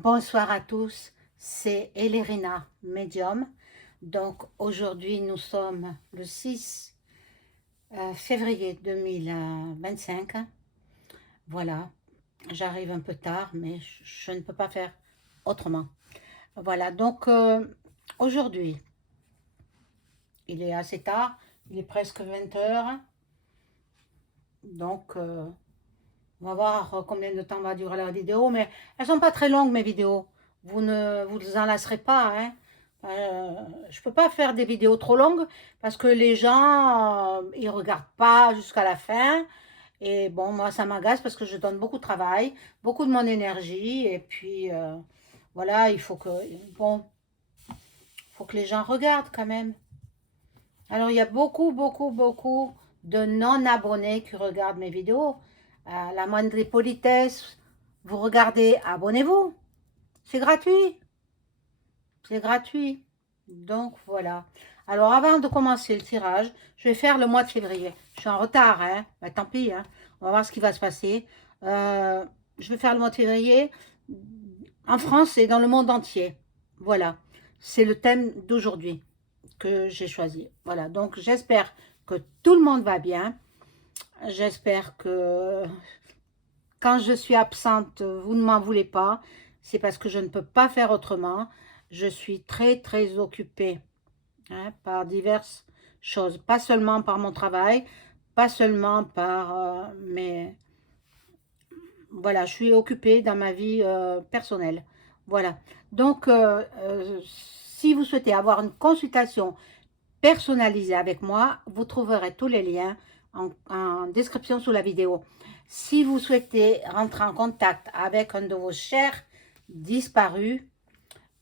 Bonsoir à tous, c'est Elérina, médium. Donc aujourd'hui nous sommes le 6 février 2025. Voilà, j'arrive un peu tard mais je ne peux pas faire autrement. Voilà, donc aujourd'hui il est assez tard, il est presque 20 heures. Donc on va voir combien de temps va durer la vidéo, mais elles sont pas très longues mes vidéos. Vous ne vous en lasserez pas, hein. Euh, je peux pas faire des vidéos trop longues parce que les gens ils regardent pas jusqu'à la fin. Et bon, moi ça m'agace parce que je donne beaucoup de travail, beaucoup de mon énergie et puis voilà, il faut que bon, faut que les gens regardent quand même. Alors il y a beaucoup de non-abonnés qui regardent mes vidéos. La moindre des politesses, vous regardez, abonnez-vous. C'est gratuit. C'est gratuit. Donc voilà. Alors avant de commencer le tirage, je vais faire le mois de février. Je suis en retard, hein. Ben, tant pis, hein. On va voir ce qui va se passer. Euh, je vais faire le mois de février en France et dans le monde entier. Voilà. C'est le thème d'aujourd'hui que j'ai choisi. Voilà. Donc j'espère que tout le monde va bien. J'espère que quand je suis absente, vous ne m'en voulez pas. C'est parce que je ne peux pas faire autrement. Je suis très occupée, hein, par diverses choses. Pas seulement par mon travail, pas seulement par mes... Voilà, je suis occupée dans ma vie personnelle. Voilà. Donc, si vous souhaitez avoir une consultation personnalisée avec moi, vous trouverez tous les liens en description sous la vidéo. Si vous souhaitez rentrer en contact avec un de vos chers disparus,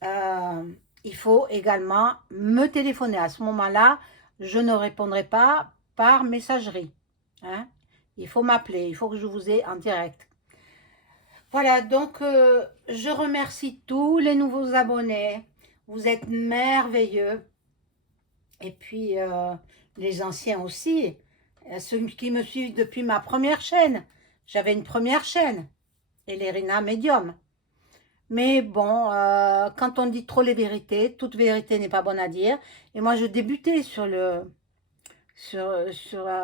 euh, il faut également me téléphoner. À ce moment-là, je ne répondrai pas par messagerie, hein. Il faut m'appeler, il faut que je vous ai en direct. Voilà, donc je remercie tous les nouveaux abonnés. Vous êtes merveilleux. Et puis les anciens aussi, ceux qui me suivent depuis ma première chaîne. J'avais une première chaîne, Elérina Medium. Mais bon, quand on dit trop les vérités, toute vérité n'est pas bonne à dire. Et moi, je débutais sur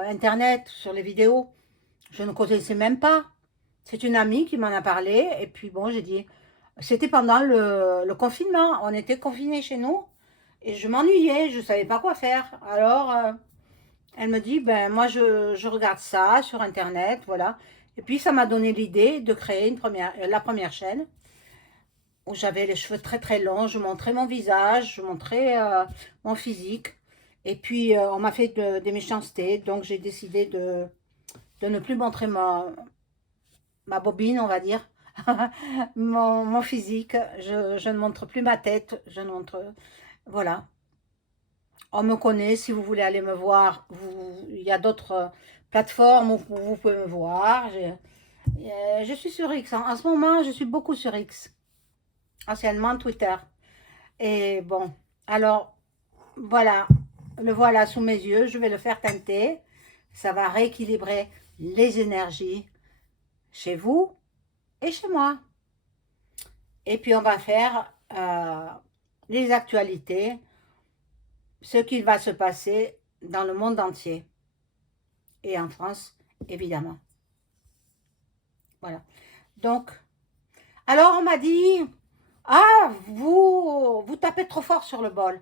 Internet, sur les vidéos. Je ne connaissais même pas. C'est une amie qui m'en a parlé. Et puis bon, j'ai dit, c'était pendant le confinement. On était confinés chez nous. Et je m'ennuyais, je ne savais pas quoi faire. Alors, elle me dit, ben moi, je regarde ça sur Internet, voilà. Et puis, ça m'a donné l'idée de créer la première chaîne où j'avais les cheveux très longs, je montrais mon visage, je montrais mon physique. Et puis, on m'a fait des méchancetés, donc j'ai décidé de ne plus montrer ma bobine, on va dire, mon physique. Je ne montre plus ma tête, je ne montre... Voilà. On me connaît, si vous voulez aller me voir, il y a d'autres plateformes où vous pouvez me voir. Je suis sur X, en ce moment, je suis beaucoup sur X, anciennement Twitter. Et bon, alors, voilà, le voilà sous mes yeux, je vais le faire teinter. Ça va rééquilibrer les énergies chez vous et chez moi. Et puis, on va faire les actualités, ce qu'il va se passer dans le monde entier et en France, évidemment. Voilà. Donc, alors on m'a dit, ah, vous tapez trop fort sur le bol.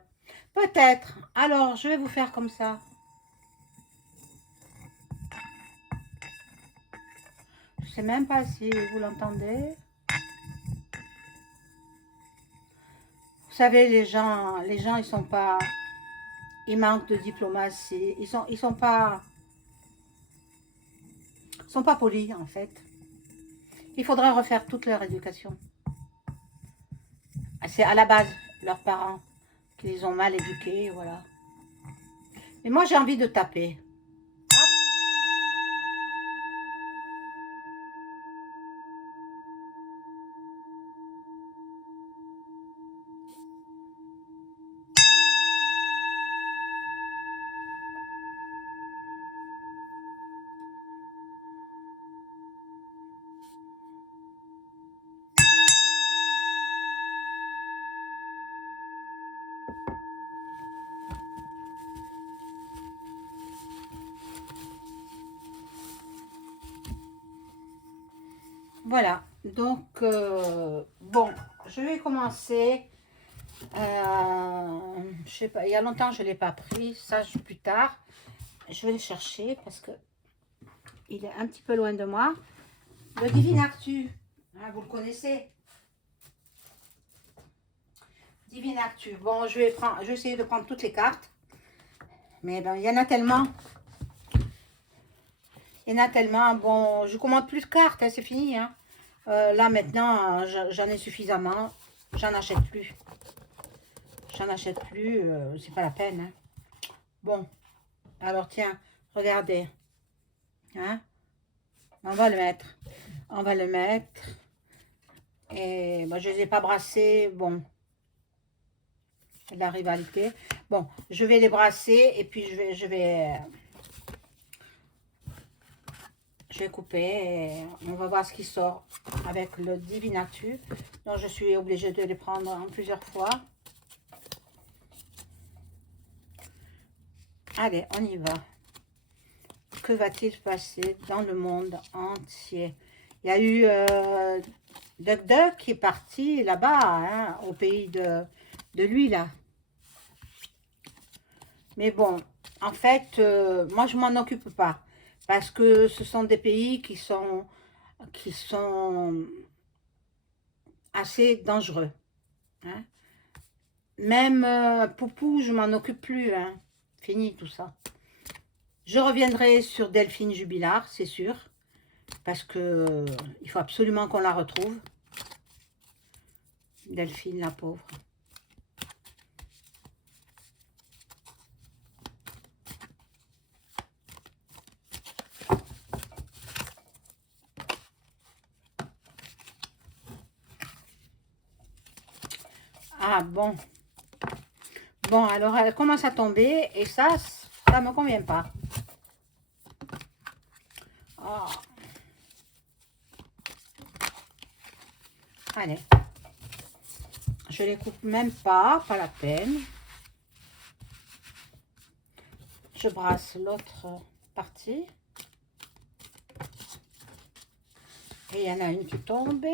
Peut-être. Alors, je vais vous faire comme ça. Je sais même pas si vous l'entendez. Vous savez, les gens, ils manquent de diplomatie. Ils sont pas polis en fait. Il faudrait refaire toute leur éducation. C'est à la base leurs parents qui les ont mal éduqués, voilà. Et moi, j'ai envie de taper. Voilà. Donc, bon, je vais commencer. Je sais pas, il y a longtemps, je ne l'ai pas pris. Ça, plus tard. Je vais le chercher parce que il est un petit peu loin de moi. Le Divinactu, hein, vous le connaissez? Divinactu. Bon, je vais essayer de prendre toutes les cartes. Mais ben, il y en a tellement. Il y en a tellement. Bon, je commande plus de cartes, hein, c'est fini. Hein. Là, maintenant, j'en ai suffisamment. J'en achète plus. J'en achète plus. C'est pas la peine. Hein. Bon, alors tiens, regardez. Hein. On va le mettre. On va le mettre. Et moi, je ne les ai pas brassés. Bon, la rivalité. Bon, je vais les brasser et puis je vais couper et on va voir ce qui sort avec le Divinactu. Donc, je suis obligée de les prendre en plusieurs fois. Allez, on y va. Que va-t-il passer dans le monde entier? Il y a eu Duck Duck qui est parti là-bas, hein, au pays de lui, là. Mais bon, en fait, moi, je m'en occupe pas. Parce que ce sont des pays qui sont assez dangereux. Hein. Même Poupou, je m'en occupe plus. Hein. Fini tout ça. Je reviendrai sur Delphine Jubilard, c'est sûr. Parce que il faut absolument qu'on la retrouve. Delphine, la pauvre. Ah bon. Bon, alors elle commence à tomber et ça me convient pas. Oh. Allez. Je les coupe même pas la peine. Je brasse l'autre partie. Et il y en a une qui tombe.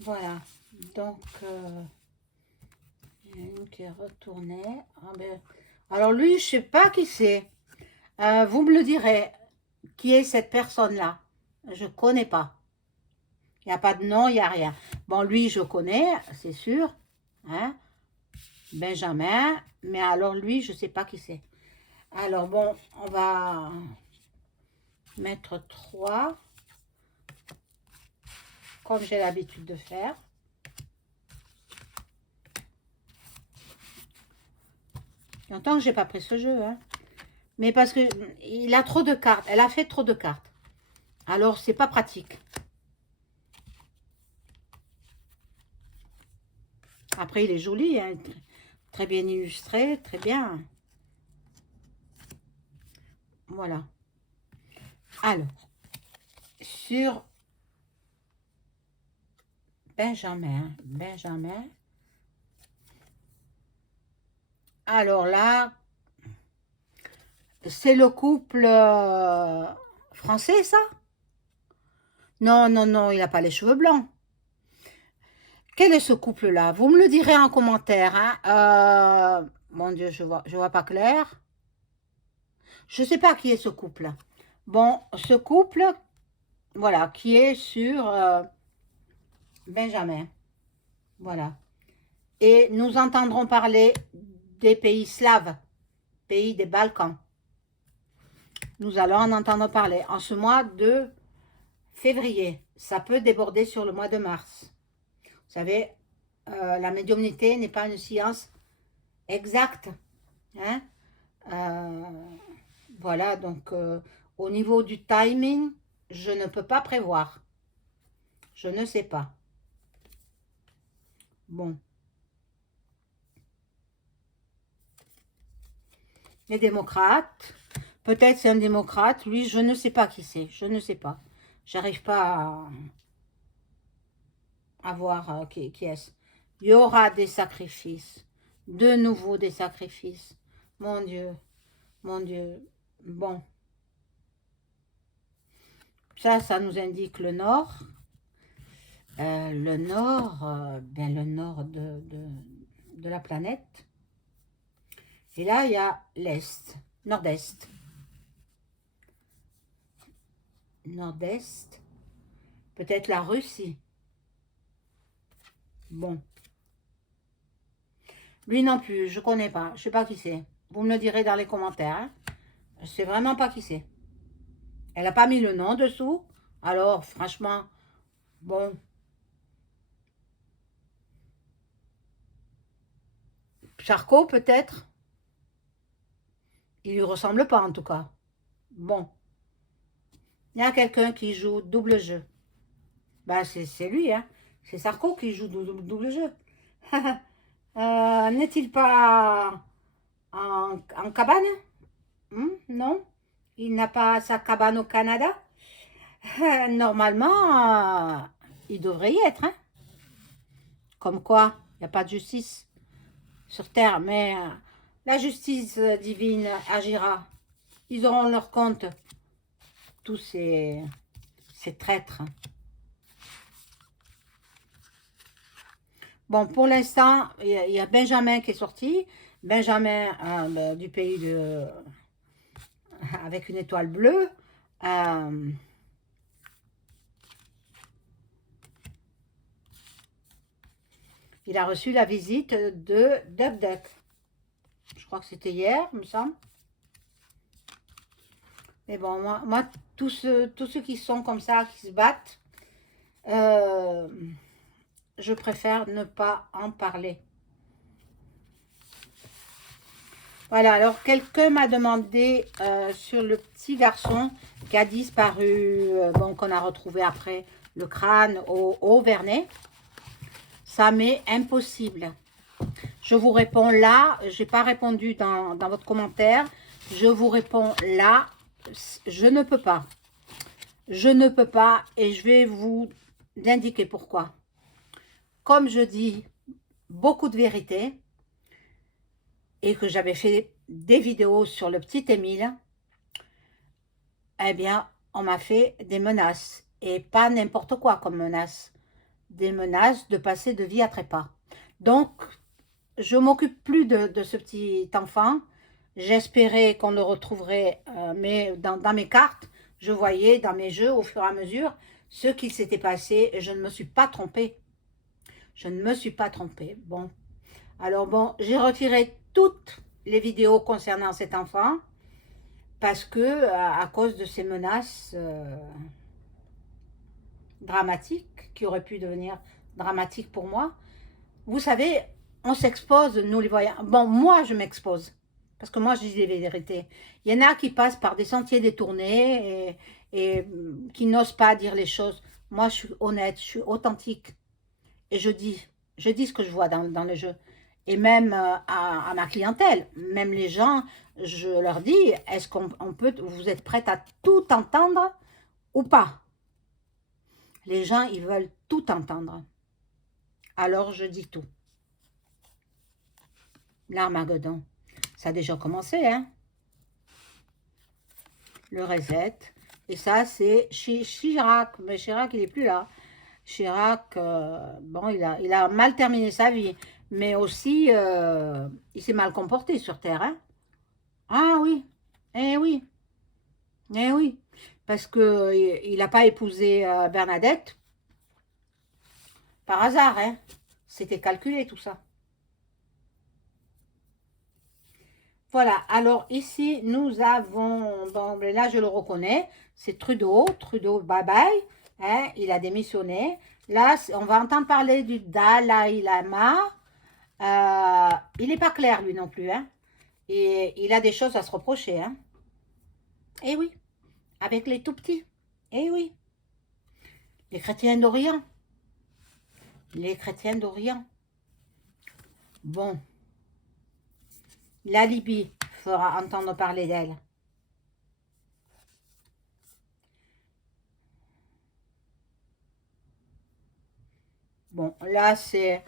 Voilà, donc il y a une qui est retournée. Ah ben, alors lui, je sais pas qui c'est. Vous me le direz. Qui est cette personne-là? Je connais pas. Il n'y a pas de nom, il n'y a rien. Bon, lui, je connais, c'est sûr. Hein? Benjamin. Mais alors lui, je sais pas qui c'est. Alors bon, on va mettre 3. Comme j'ai l'habitude de faire. Il y a longtemps que j'ai pas pris ce jeu, hein. Mais parce que il a trop de cartes. Elle a fait trop de cartes. Alors, c'est pas pratique. Après, il est joli, hein. Très bien illustré, très bien. Voilà. Alors, sur Benjamin. Alors là, c'est le couple français, ça? Non, non, non, il n'a pas les cheveux blancs. Quel est ce couple-là? Vous me le direz en commentaire. Hein. Mon Dieu, je vois pas clair. Je ne sais pas qui est ce couple. Bon, ce couple, voilà, qui est sur Benjamin. Voilà. Et nous entendrons parler des pays slaves, pays des Balkans. Nous allons en entendre parler en ce mois de février. Ça peut déborder sur le mois de mars. Vous savez, la médiumnité n'est pas une science exacte. Hein? Voilà, donc au niveau du timing, je ne peux pas prévoir. Je ne sais pas. Bon. Les démocrates, peut-être c'est un démocrate. Lui, je ne sais pas qui c'est. Je ne sais pas. J'arrive pas à voir qui est-ce. Il y aura des sacrifices. De nouveau des sacrifices. Mon Dieu. Mon Dieu. Bon. Ça nous indique le nord. Bien le nord de la planète. Et là, il y a l'est, nord-est. Nord-est. Peut-être la Russie. Bon. Lui non plus, je connais pas. Je sais pas qui c'est. Vous me le direz dans les commentaires. Hein. Je sais vraiment pas qui c'est. Elle n'a pas mis le nom dessous. Alors, franchement, bon. Charcot, peut-être. Il lui ressemble pas, en tout cas. Bon. Il y a quelqu'un qui joue double jeu. Ben, c'est lui, hein. C'est Sarko qui joue double jeu. N'est-il pas en cabane? Non? Il n'a pas sa cabane au Canada? Normalement, il devrait y être. Hein? Comme quoi, il n'y a pas de justice sur Terre, mais la justice divine agira. Ils auront leur compte, tous ces traîtres. Bon, pour l'instant, il y a Benjamin qui est sorti. Benjamin du pays avec une étoile bleue. Il a reçu la visite de Duck Duck. Je crois que c'était hier, il me semble. Mais bon, moi tous ceux qui sont comme ça, qui se battent, je préfère ne pas en parler. Voilà, alors quelqu'un m'a demandé sur le petit garçon qui a disparu, bon, qu'on a retrouvé après le crâne au Vernet. Ça m'est impossible. Je vous réponds là, je n'ai pas répondu dans votre commentaire. Je vous réponds là, je ne peux pas. Je ne peux pas et je vais vous indiquer pourquoi. Comme je dis beaucoup de vérité et que j'avais fait des vidéos sur le petit Émile, eh bien, on m'a fait des menaces. Et pas n'importe quoi comme menaces. Des menaces de passer de vie à trépas. Donc, je ne m'occupe plus de ce petit enfant. J'espérais qu'on le retrouverait, mais dans mes cartes, je voyais dans mes jeux, au fur et à mesure, ce qui s'était passé. Et je ne me suis pas trompée. Je ne me suis pas trompée. Bon. Alors bon, j'ai retiré toutes les vidéos concernant cet enfant parce que, à cause de ces menaces dramatiques, qui auraient pu devenir dramatiques pour moi, vous savez, on s'expose, nous les voyants. Bon, moi, je m'expose. Parce que moi, je dis les vérités. Il y en a qui passent par des sentiers détournés et qui n'osent pas dire les choses. Moi, je suis honnête, je suis authentique. Et je dis ce que je vois dans le jeu. Et même à ma clientèle, même les gens, je leur dis, est-ce qu'on peut, vous êtes prête à tout entendre ou pas? Les gens, ils veulent tout entendre. Alors, je dis tout. L'Armageddon, ça a déjà commencé, hein? Le reset. Et ça, c'est Chirac. Mais Chirac, il n'est plus là. Chirac, bon, il a mal terminé sa vie. Mais aussi, il s'est mal comporté sur Terre, hein? Ah oui, eh oui, eh oui. Parce qu'il n'a pas épousé Bernadette par hasard, hein? C'était calculé tout ça. Voilà, alors ici, nous avons, bon, là je le reconnais, c'est Trudeau, bye bye, hein, il a démissionné. Là, on va entendre parler du Dalai Lama. Il n'est pas clair, lui non plus, hein. Et il a des choses à se reprocher, hein. Eh oui, avec les tout-petits. Eh oui, les chrétiens d'Orient. Les chrétiens d'Orient. Bon, la Libye fera entendre parler d'elle. Bon, là, c'est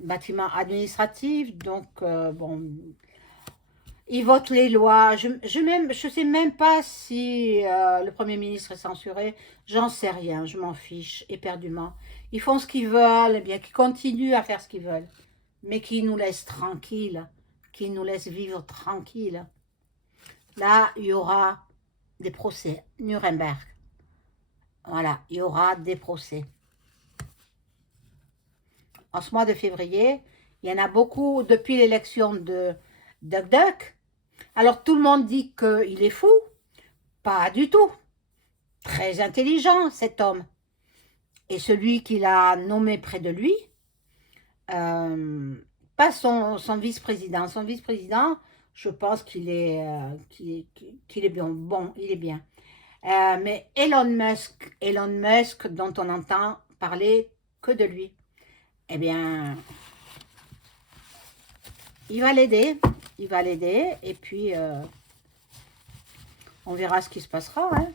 bâtiment administratif, donc, bon, ils votent les lois. Je sais même pas si le Premier ministre est censuré. J'en sais rien, je m'en fiche éperdument. Ils font ce qu'ils veulent, eh bien qu'ils continuent à faire ce qu'ils veulent, mais qu'ils nous laissent tranquilles, qu'ils nous laissent vivre tranquilles. Là, il y aura des procès, Nuremberg. Voilà, il y aura des procès. En ce mois de février, il y en a beaucoup depuis l'élection de Duck Duck. Alors tout le monde dit qu'il est fou. Pas du tout. Très intelligent, cet homme. Et celui qu'il a nommé près de lui, pas son vice-président. Son vice-président, je pense qu'il est bien. Bon, il est bien. Mais Elon Musk, dont on entend parler que de lui, eh bien, il va l'aider. Il va l'aider. Et puis, on verra ce qui se passera. Hein.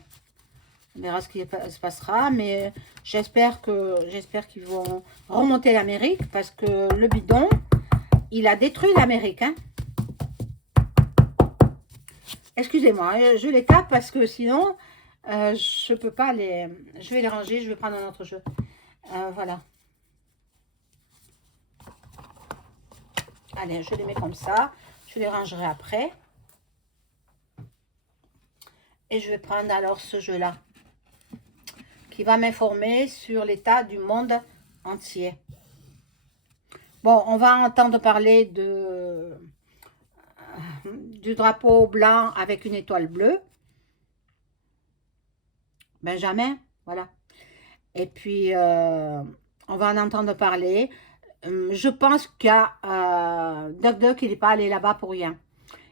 On verra ce qui se passera, mais j'espère qu'ils vont remonter l'Amérique parce que le bidon, il a détruit l'Amérique. Hein. Excusez-moi, je les tape parce que sinon, je peux pas les... Je vais les ranger, je vais prendre un autre jeu. Voilà. Allez, je les mets comme ça. Je les rangerai après. Et je vais prendre alors ce jeu-là, qui va m'informer sur l'état du monde entier. Bon, on va entendre parler du drapeau blanc avec une étoile bleue. Benjamin, voilà. Et puis, on va en entendre parler. Je pense que Duck Duck, il n'est pas allé là-bas pour rien.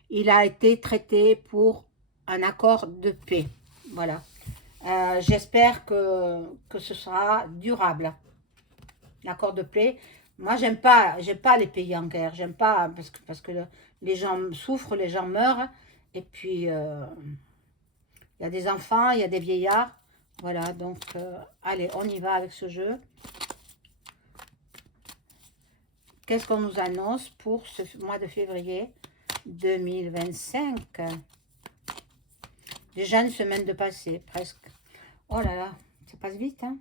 Il a été traité pour un accord de paix. Voilà. J'espère que ce sera durable. L'accord de paix. Moi, j'aime pas les pays en guerre. J'aime pas parce que les gens souffrent, les gens meurent. Et puis, il y a des enfants, il y a des vieillards. Voilà, donc, allez, on y va avec ce jeu. Qu'est-ce qu'on nous annonce pour ce mois de février 2025? Déjà une semaine de passé, presque. Oh là là, ça passe vite, hein?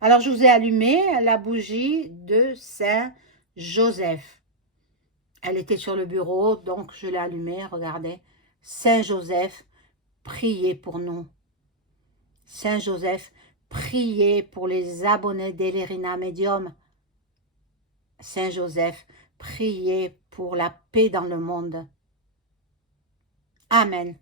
Alors, je vous ai allumé la bougie de Saint-Joseph. Elle était sur le bureau, donc je l'ai allumée, regardez. Saint-Joseph, priez pour nous. Saint-Joseph, priez pour les abonnés d'Elerina Medium. Saint-Joseph, priez pour la paix dans le monde. Amen.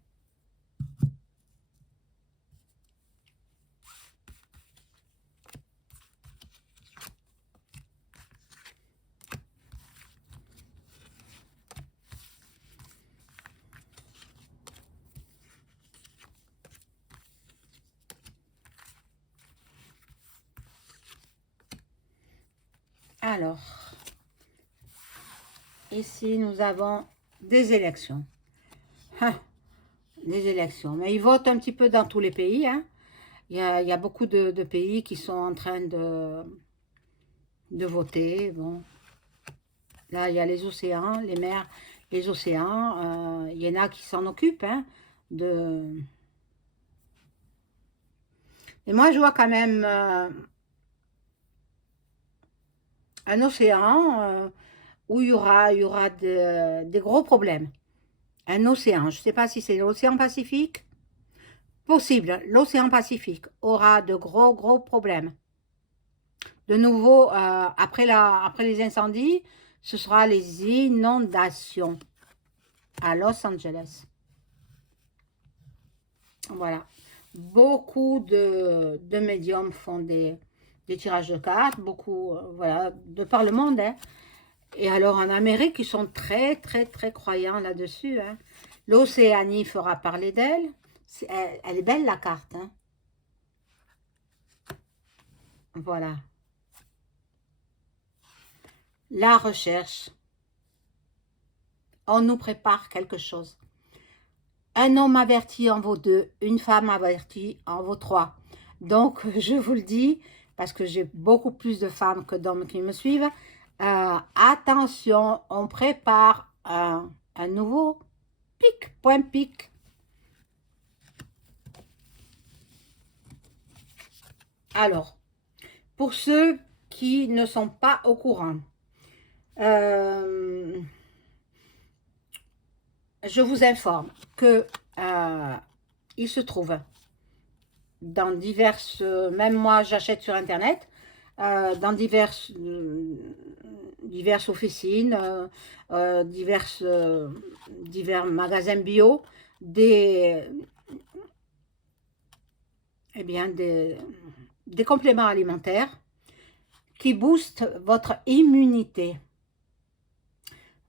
Alors, ici, nous avons des élections. Ah, des élections. Mais ils votent un petit peu dans tous les pays. Hein. Il y a beaucoup de pays qui sont en train de voter. Bon. Là, il y a les océans, les mers, les océans. Il y en a qui s'en occupent. Hein, Et moi, je vois quand même un océan où il y aura des gros problèmes. Un océan, je ne sais pas si c'est l'océan Pacifique. Possible, l'océan Pacifique aura de gros problèmes. De nouveau, après les incendies, ce sera les inondations à Los Angeles. Voilà. Beaucoup de médiums font des tirages de cartes, beaucoup, voilà, de par le monde. Hein. Et alors en Amérique, ils sont très croyants là-dessus. Hein. L'Océanie fera parler d'elle. Elle est belle la carte. Hein. Voilà. la recherche. On nous prépare quelque chose. Un homme averti en vaut deux, une femme avertie en vaut trois. Donc, je vous le dis, parce que j'ai beaucoup plus de femmes que d'hommes qui me suivent, attention, on prépare un nouveau pic, point pic. Alors, pour ceux qui ne sont pas au courant, je vous informe que il se trouve dans diverses, même moi j'achète sur internet, dans diverses officines, divers magasins bio, des compléments alimentaires qui boostent votre immunité.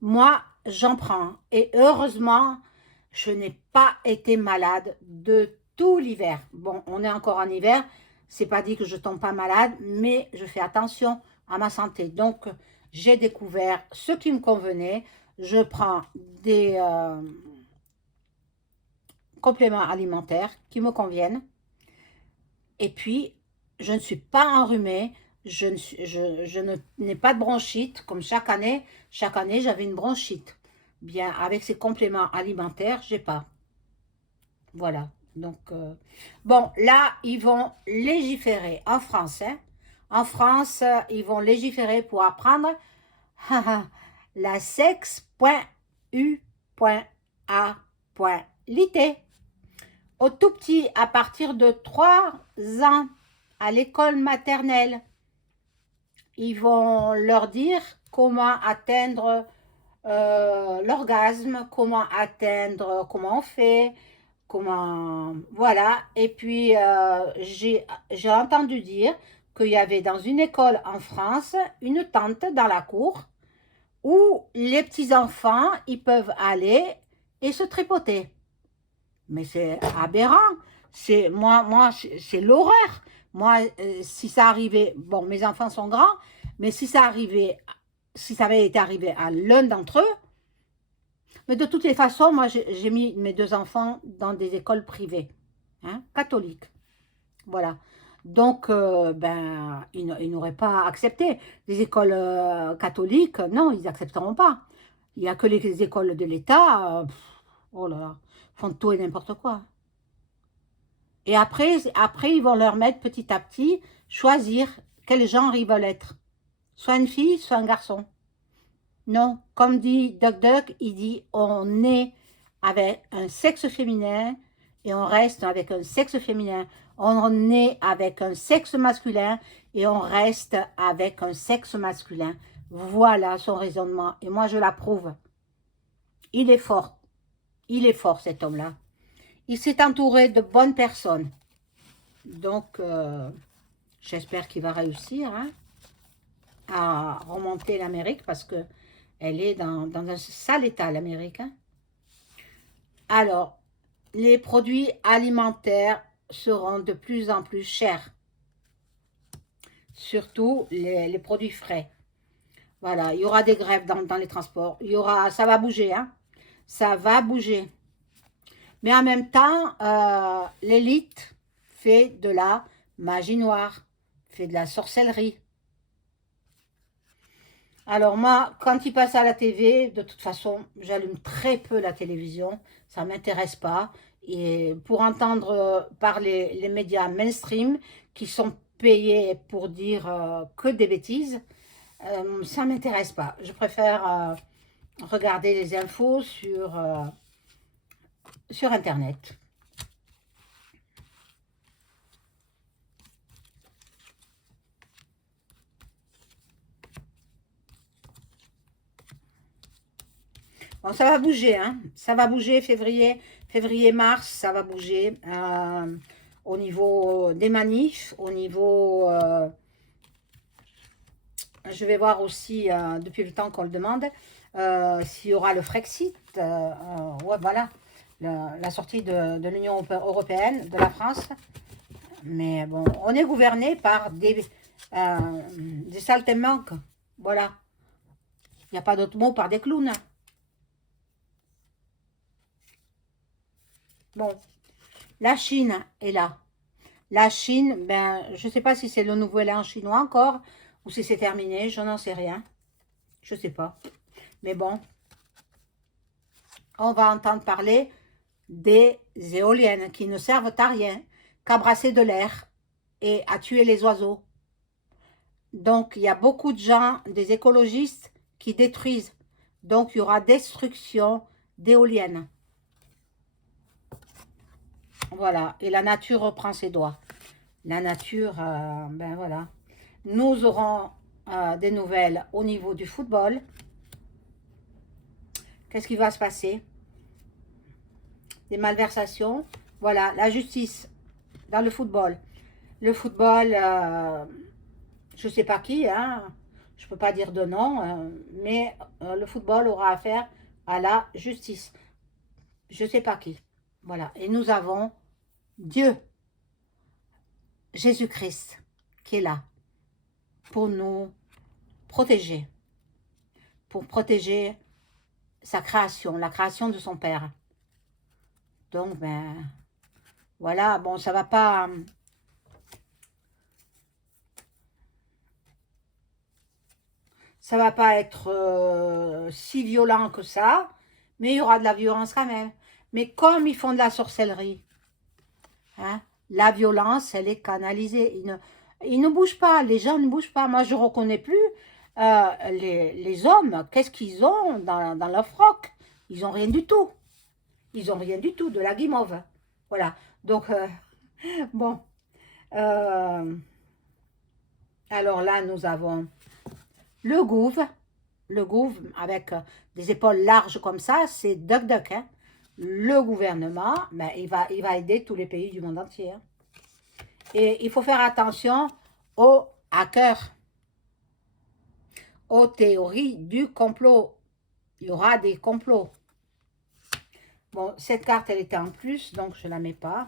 Moi, j'en prends et heureusement, je n'ai pas été malade de tout l'hiver. Bon, on est encore en hiver, c'est pas dit que je tombe pas malade, mais je fais attention à ma santé. Donc, j'ai découvert ce qui me convenait. Je prends des compléments alimentaires qui me conviennent. Et puis, je ne suis pas enrhumée, je n'ai pas de bronchite, comme chaque année. Chaque année, j'avais une bronchite. Bien, avec ces compléments alimentaires, j'ai pas. Voilà. Donc, bon, là, ils vont légiférer en France. Hein. En France, ils vont légiférer pour apprendre la sexe.u.a.lit. Au tout petit, à partir de 3 ans, à l'école maternelle, ils vont leur dire comment atteindre l'orgasme, comment on fait, comment, voilà. Et puis, j'ai entendu dire qu'il y avait dans une école en France, une tente dans la cour, où les petits-enfants, ils peuvent aller et se tripoter. Mais c'est aberrant. C'est c'est l'horreur. Moi, si ça arrivait, bon, mes enfants sont grands, mais si ça avait été arrivé à l'un d'entre eux, mais de toutes les façons, moi, j'ai mis mes 2 enfants dans des écoles privées, hein, catholiques. Voilà. Donc, ils n'auraient pas accepté. Les écoles catholiques, non, ils n'accepteront pas. Il n'y a que les écoles de l'État, oh là là, font tout et n'importe quoi. Et après, ils vont leur mettre petit à petit, choisir quel genre ils veulent être. Soit une fille, soit un garçon. Non, comme dit Duck Duck, il dit on est avec un sexe féminin et on reste avec un sexe féminin. On est avec un sexe masculin et on reste avec un sexe masculin. Voilà son raisonnement. Et moi, je l'approuve. Il est fort. Il est fort, cet homme-là. Il s'est entouré de bonnes personnes. Donc, j'espère qu'il va réussir hein, à remonter l'Amérique parce que elle est dans un sale état, l'Amérique. Hein. Alors, les produits alimentaires seront de plus en plus chers. Surtout les produits frais. Voilà, il y aura des grèves dans les transports. Ça va bouger, hein. Ça va bouger. Mais en même temps, l'élite fait de la magie noire, fait de la sorcellerie. Alors moi, quand il passe à la TV, de toute façon, j'allume très peu la télévision, ça ne m'intéresse pas. Et pour entendre parler les médias mainstream qui sont payés pour dire que des bêtises, ça ne m'intéresse pas. Je préfère regarder les infos sur Internet. Bon, ça va bouger, hein. Ça va bouger, février-mars, ça va bouger au niveau des manifs, au niveau... je vais voir aussi, depuis le temps qu'on le demande, s'il y aura le Frexit, ouais, voilà, la sortie de l'Union européenne, de la France. Mais bon, on est gouverné par des saltimbanques, voilà. Il n'y a pas d'autre mot par des clowns. Bon, la Chine est là. La Chine, ben, je ne sais pas si c'est le nouvel an chinois encore, ou si c'est terminé, je n'en sais rien. Je ne sais pas. Mais bon, on va entendre parler des éoliennes qui ne servent à rien qu'à brasser de l'air et à tuer les oiseaux. Donc, il y a beaucoup de gens, des écologistes, qui détruisent. Donc, il y aura destruction d'éoliennes. Voilà, et la nature reprend ses droits. La nature, ben voilà. Nous aurons des nouvelles au niveau du football. Qu'est-ce qui va se passer? Des malversations. Voilà, la justice dans le football. Le football, je ne sais pas qui, hein, je ne peux pas dire de nom, mais le football aura affaire à la justice. Je ne sais pas qui. Voilà, et nous avons Dieu, Jésus-Christ, qui est là pour nous protéger, pour protéger sa création, la création de son Père. Donc, ben, voilà, bon, ça va pas... Ça va pas être si violent que ça, mais il y aura de la violence quand même. Mais comme ils font de la sorcellerie, hein, la violence, elle est canalisée. Ils ne bougent pas, les gens ne bougent pas. Moi, je ne reconnais plus les hommes. Qu'est-ce qu'ils ont dans leur froc? Ils n'ont rien du tout. Ils n'ont rien du tout, de la guimauve. Voilà. Donc, bon. Alors là, nous avons le gouffre avec des épaules larges comme ça, c'est Duck Duck. Hein. Le gouvernement, ben, il va aider tous les pays du monde entier. Hein. Et il faut faire attention aux hackers, aux théories du complot. Il y aura des complots. Bon, cette carte, elle était en plus, donc je ne la mets pas.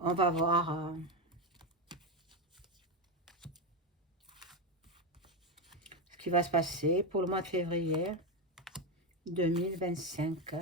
On va voir... qui va se passer pour le mois de février 2025.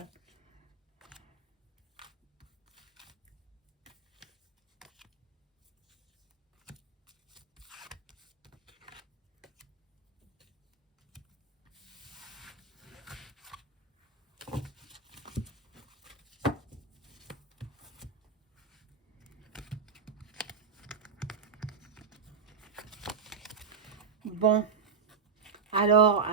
Bon. Alors,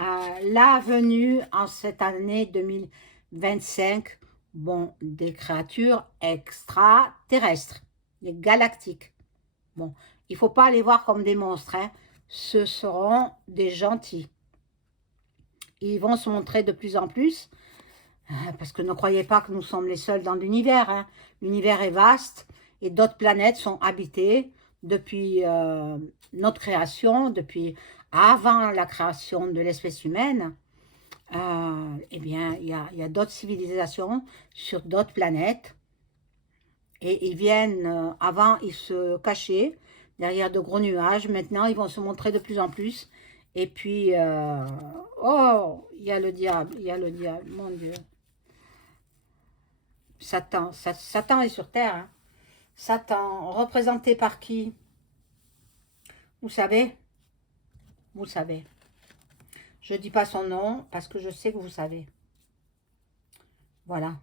la venue en cette année 2025, bon, des créatures extraterrestres, des galactiques. Bon, il ne faut pas les voir comme des monstres, hein. Ce seront des gentils. Ils vont se montrer de plus en plus, parce que ne croyez pas que nous sommes les seuls dans l'univers. Hein. L'univers est vaste et d'autres planètes sont habitées depuis notre création, depuis avant la création de l'espèce humaine. Eh bien, il y a d'autres civilisations sur d'autres planètes. Et ils viennent, avant, ils se cachaient derrière de gros nuages. Maintenant, ils vont se montrer de plus en plus. Et puis, oh, il y a le diable, mon Dieu. Satan, Satan est sur terre. Hein. Satan, représenté par qui? Vous savez? Vous savez. Je ne dis pas son nom parce que je sais que vous savez. Voilà.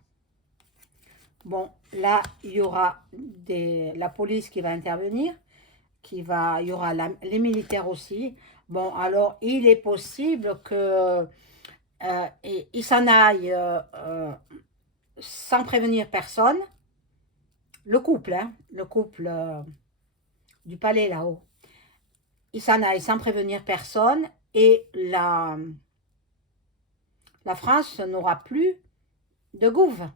Bon, là, il y aura la police qui va intervenir. Il y aura les militaires aussi. Bon, alors, il est possible que ils s'en aillent sans prévenir personne. Le couple, hein, le couple du palais là-haut. Il s'en aille sans prévenir personne et la France n'aura plus de gouv.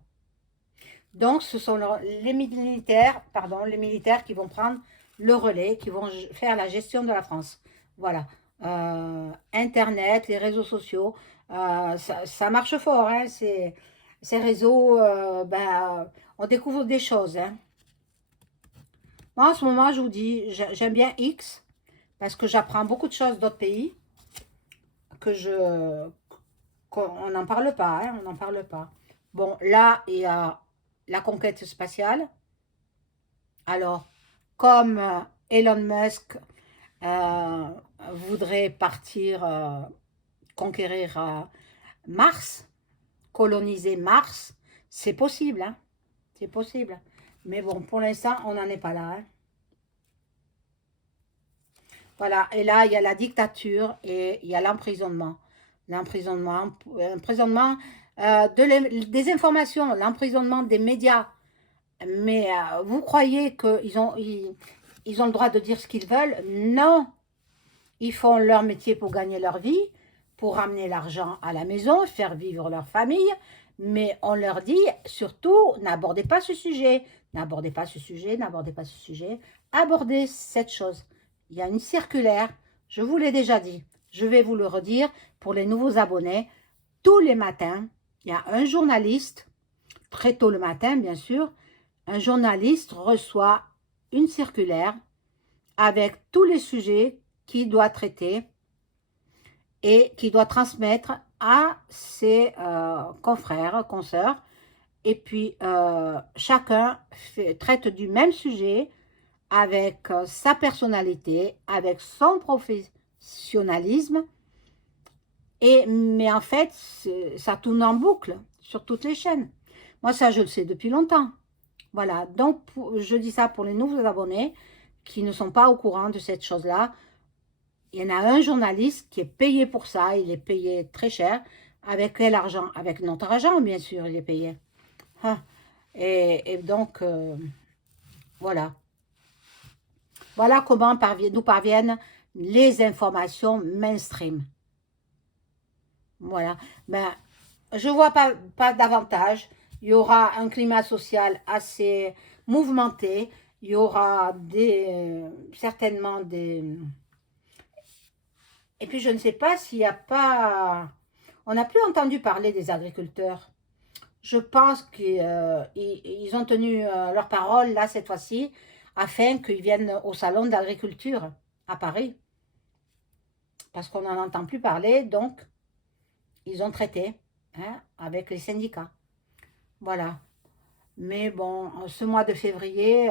Donc, ce sont les militaires qui vont prendre le relais, qui vont faire la gestion de la France. Voilà. Internet, les réseaux sociaux, ça marche fort. Hein, ces réseaux, ben, on découvre des choses. Hein. Moi, en ce moment, je vous dis, j'aime bien X, parce que j'apprends beaucoup de choses d'autres pays qu'on n'en parle pas, hein, on n'en parle pas. Bon, là, il y a la conquête spatiale. Alors, comme Elon Musk euh, voudrait partir conquérir Mars, coloniser Mars, c'est possible, hein, c'est possible. Mais bon, pour l'instant, on n'en est pas là, hein. Voilà, et là, il y a la dictature et il y a l'emprisonnement. L'emprisonnement des informations, l'emprisonnement des médias. Mais vous croyez ils ont le droit de dire ce qu'ils veulent? Non, ils font leur métier pour gagner leur vie, pour ramener l'argent à la maison, faire vivre leur famille. Mais on leur dit surtout, n'abordez pas ce sujet, n'abordez pas ce sujet, n'abordez pas ce sujet, abordez cette chose. Il y a une circulaire, je vous l'ai déjà dit, je vais vous le redire pour les nouveaux abonnés. Tous les matins, il y a un journaliste, très tôt le matin bien sûr, un journaliste reçoit une circulaire avec tous les sujets qu'il doit traiter et qu'il doit transmettre à ses confrères, consoeurs. Et puis, chacun traite du même sujet avec sa personnalité, avec son professionnalisme. Mais en fait, ça tourne en boucle sur toutes les chaînes. Moi, ça, je le sais depuis longtemps. Voilà, donc je dis ça pour les nouveaux abonnés qui ne sont pas au courant de cette chose-là. Il y en a un journaliste qui est payé pour ça, il est payé très cher. Avec quel argent? Avec notre argent, bien sûr, il est payé. Ah. Et donc, voilà. Voilà comment nous parviennent les informations mainstream. Voilà. Ben, je ne vois pas davantage. Il y aura un climat social assez mouvementé. Il y aura certainement des... Et puis, je ne sais pas s'il n'y a pas... On n'a plus entendu parler des agriculteurs. Je pense qu'ils ont tenu leur parole, là, cette fois-ci, afin qu'ils viennent au salon d'agriculture à Paris. Parce qu'on n'en entend plus parler, donc ils ont traité, hein, avec les syndicats. Voilà. Mais bon, ce mois de février,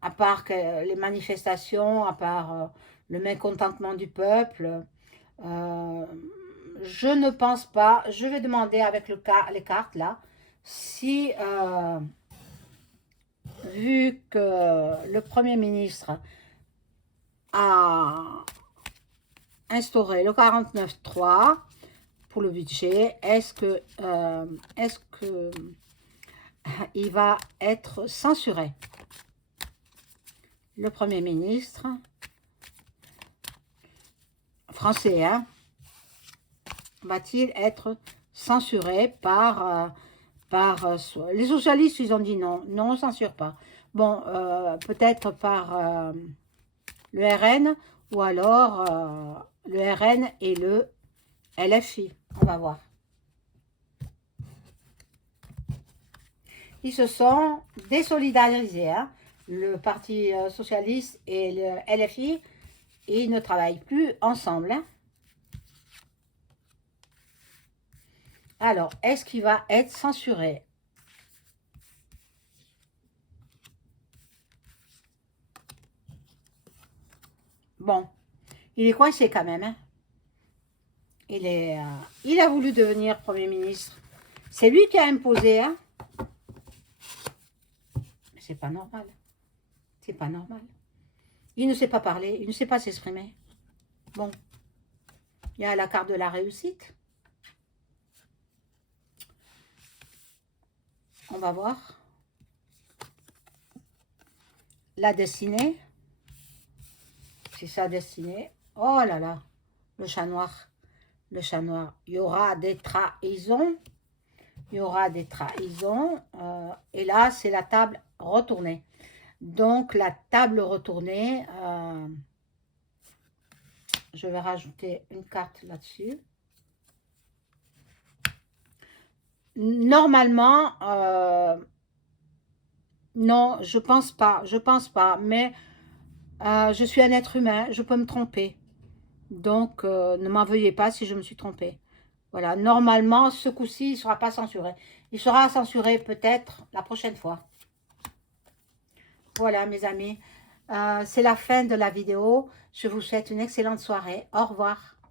à part les manifestations, à part le mécontentement du peuple, euh, je ne pense pas, je vais demander avec les cartes là, si, vu que le Premier ministre a instauré le 49.3 pour le budget, est-ce que il va être censuré? Le Premier ministre français, hein, va-t-il être censuré par les socialistes? Ils ont dit non, non, on ne censure pas. Bon, peut-être par le RN ou alors le RN et le LFI. On va voir. Ils se sont désolidarisés, hein, le Parti socialiste et le LFI, et ils ne travaillent plus ensemble, hein. Alors, est-ce qu'il va être censuré? Bon, il est coincé quand même, hein. Il a voulu devenir Premier ministre. C'est lui qui a imposé, hein. C'est pas normal. C'est pas normal. Il ne sait pas parler, il ne sait pas s'exprimer. Bon, il y a la carte de la réussite. On va voir. La destinée. C'est sa destinée. Oh là là, le chat noir. Le chat noir. Il y aura des trahisons. Il y aura des trahisons. Et là, c'est la table retournée. Donc, la table retournée, je vais rajouter une carte là-dessus. Normalement, non, je pense pas, mais Je suis un être humain, je peux me tromper. Donc, ne m'en veuillez pas si je me suis trompée. Voilà, normalement, ce coup-ci, il ne sera pas censuré. Il sera censuré peut-être la prochaine fois. Voilà, mes amis. C'est la fin de la vidéo. Je vous souhaite une excellente soirée. Au revoir.